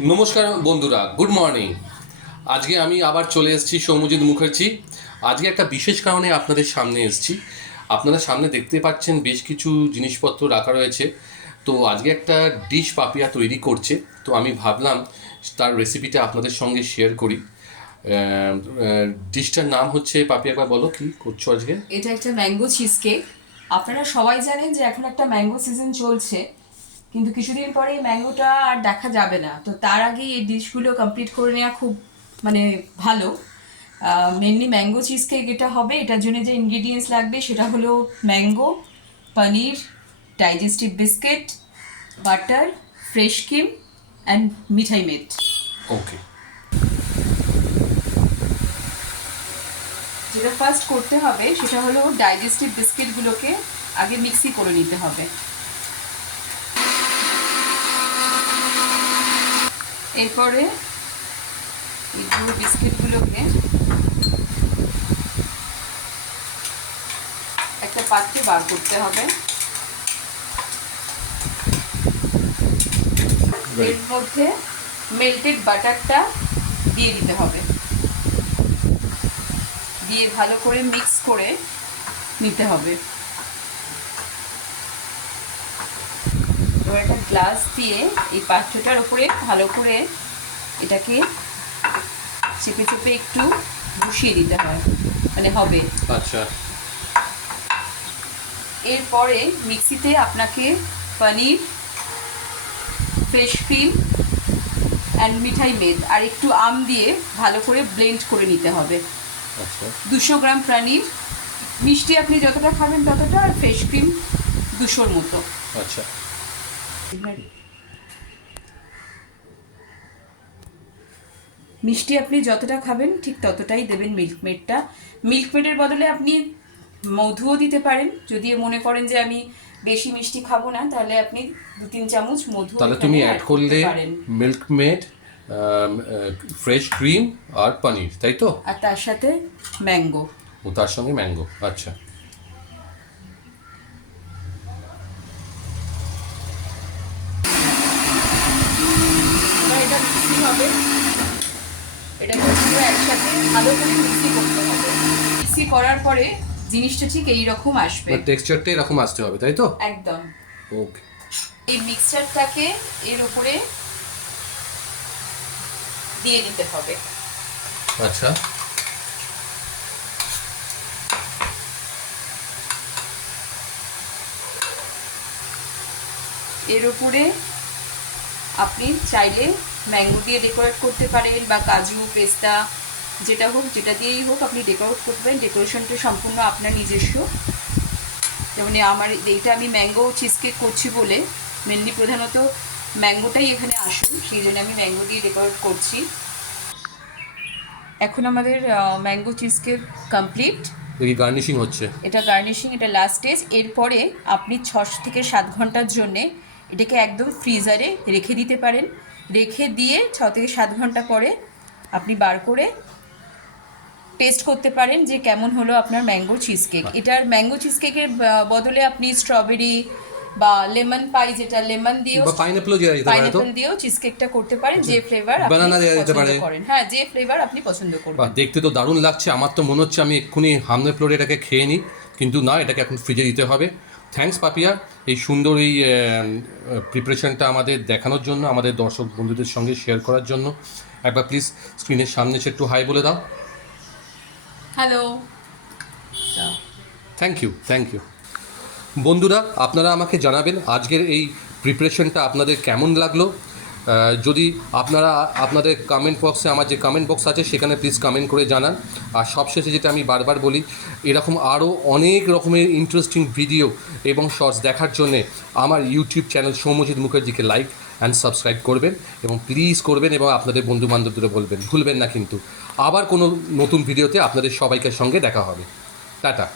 নমস্কার বন্ধুরা, good morning. আজকে আমি আবার চলে এসেছি সৌম্যজিৎ মুখার্জি। আজকে একটা বিশেষ কারণে আপনাদের সামনে এসেছি। আপনারা সামনে দেখতে পাচ্ছেন বেশ কিছু জিনিসপত্র রাখা রয়েছে। তো আজকে একটা ডিশ পাপিয়া তৈরি করছে, তো আমি ভাবলাম তার রেসিপিটা আপনাদের সঙ্গে শেয়ার করি। ডিশটার নাম হচ্ছে, পাপিয়া একবার বলো কি করছো আজকে। এটা একটা ম্যাঙ্গো চিজ কেক। আপনারা সবাই জানেন যে এখন একটা ম্যাঙ্গো সিজন চলছে, কিন্তু কিছুদিন পরে এই ম্যাঙ্গোটা আর দেখা যাবে না। তো তার আগে এই ডিশগুলো কমপ্লিট করে নেওয়া খুব ভালো। মেনলি ম্যাঙ্গো চিজ কেক এটা হবে। এটার জন্য যে ইনগ্রিডিয়েন্টস লাগবে সেটা হলো mango, paneer, digestive biscuit, butter, fresh cream and mithai made. Okay, যেটা ফার্স্ট করতে হবে সেটা হলো ডাইজেস্টিভ বিস্কিটগুলোকে আগে মিক্সি করে নিতে হবে। এরপরে এই গুঁড়ো বিস্কিটগুলোকে একটা পাত্রে বার করতে হবে। এর মধ্যে মেল্টেড বাটারটা দিয়ে দিতে হবে, দিয়ে ভালো করে মিক্স করে নিতে হবে। এবার একটা গ্লাস দিয়ে এই পাত্রটার উপরে ভালো করে এটাকে চেপে চেপে একটু বসিয়ে দিতে হয়, হবে। আচ্ছা। এরপরে মিক্সিতে আপনাকে পনির, ফ্রেশ ক্রিম অ্যান্ড মিঠাই মেদ আর একটু আম দিয়ে ভালো করে ব্লেন্ড করে নিতে হবে। আচ্ছা, 200 গ্রাম পনির, মিষ্টি আপনি যতটা খাবেন ততটা, আর ফ্রেশ ক্রিম 200-র মতো। আচ্ছা। মিষ্টি আপনি যতটা খাবেন ঠিক ততটাই দেবেন মিল্ক মেডটা। মিল্ক মেডের বদলে আপনি মধুও দিতে পারেন। যদি মনে করেন যে আমি বেশি মিষ্টি খাবো না, তাহলে আপনি 2-3 চামচ মধু তাহলে তুমি অ্যাড করলে মিল্ক মেড, ফ্রেশ ক্রিম আর পনির, তাই তো? আর তার সাথে ম্যাঙ্গো। ও, তার সঙ্গে ম্যাঙ্গো। আচ্ছা। এটা মিক্সি হবে, এটাকে পুরো একসাথে ভালো করে মিক্সি করতে হবে। মিক্সি করার পরে জিনিসটা ঠিক এইরকম আসবে, টেক্সচারটা এরকম আসতে হবে, তাই তো? একদম। ওকে। এই মিক্সচারটাকে এর উপরে দিয়ে দিতে হবে। আচ্ছা। এর উপরে আপনি চাইলে ম্যাঙ্গো দিয়ে ডেকোরেট করতে পারেন, বা কাজু, পেস্তা, যেটা হোক, যেটা দিয়েই হোক আপনি ডেকোরেট করতে পারেন। ডেকোরেশনটা সম্পূর্ণ আপনার নিজস্ব। যেমন এইটা আমি ম্যাঙ্গো চিজ কেক করছি বলে মেনলি প্রধানত ম্যাঙ্গোটাই এখানে আসুন, সেই জন্য আমি ম্যাঙ্গো দিয়ে ডেকোরেট করছি। এখন আমাদের mango cheese cake complete. Garnishing হচ্ছে, এটা গার্নিশিং, এটা লাস্ট স্টেজ। এরপরে আপনি 6 থেকে 7 ঘন্টার জন্যে এটাকে একদম ফ্রিজারে রেখে দিতে পারেন। রেখে দিয়ে 6 থেকে 7 ঘন্টা পরে আপনি বার করে টেস্ট করতে পারেন যে কেমন হলো আপনার ম্যাঙ্গো চিজ কেক। এটার ম্যাঙ্গো চিজ কেকের বদলে আপনি স্ট্রবেরি বা লেমন পাই, যেটা লেমন দিয়েও, বা পাইনাপেলও দেওয়া যেতে পারে, তো পাইনাপল দিয়েও চিজ কেকটা করতে পারেন, যে ফ্লেভার আপনি বানানা দেওয়া যেতে পছন্দ পারে। করেন। হ্যাঁ, যে ফ্লেভার আপনি পছন্দ করবেন। দেখতে তো দারুণ লাগছে। আমার তো মনে হচ্ছে আমি এক্ষুনি হামলে ফ্লোরে এটাকে খেয়ে নিই, কিন্তু না, এটাকে এখন ফ্রিজে দিতে হবে। থ্যাঙ্কস পাপিয়া, এই সুন্দর এই প্রিপারেশনটা আমাদের দেখানোর জন্য, আমাদের দর্শক বন্ধুদের সঙ্গে শেয়ার করার জন্য। একবার প্লিজ স্ক্রিনের সামনে এসে একটু হাই বলে দাও। Hello. Thank you, thank you. বন্ধুরা, আপনারা আমাকে জানাবেন আজকের এই প্রিপারেশনটা আপনাদের কেমন লাগলো। যদি আপনারা আপনাদের কমেন্ট বক্সে, আমার যে কমেন্ট বক্স আছে সেখানে প্লিজ কমেন্ট করে জানান। আর সবশেষে যেটা আমি বারবার বলি, এরকম আরও অনেক রকমের ইন্টারেস্টিং ভিডিও এবং শর্টস দেখার জন্যে আমার ইউটিউব চ্যানেল সৌম্যজিৎ মুখার্জিকে লাইক অ্যান্ড সাবস্ক্রাইব করবেন, এবং প্লিজ করবেন, এবং আপনাদের বন্ধুবান্ধবদের বলবেন, ভুলবেন না কিন্তু। আবার কোনো নতুন ভিডিওতে আপনাদের সবাইকার সঙ্গে দেখা হবে। টাটা।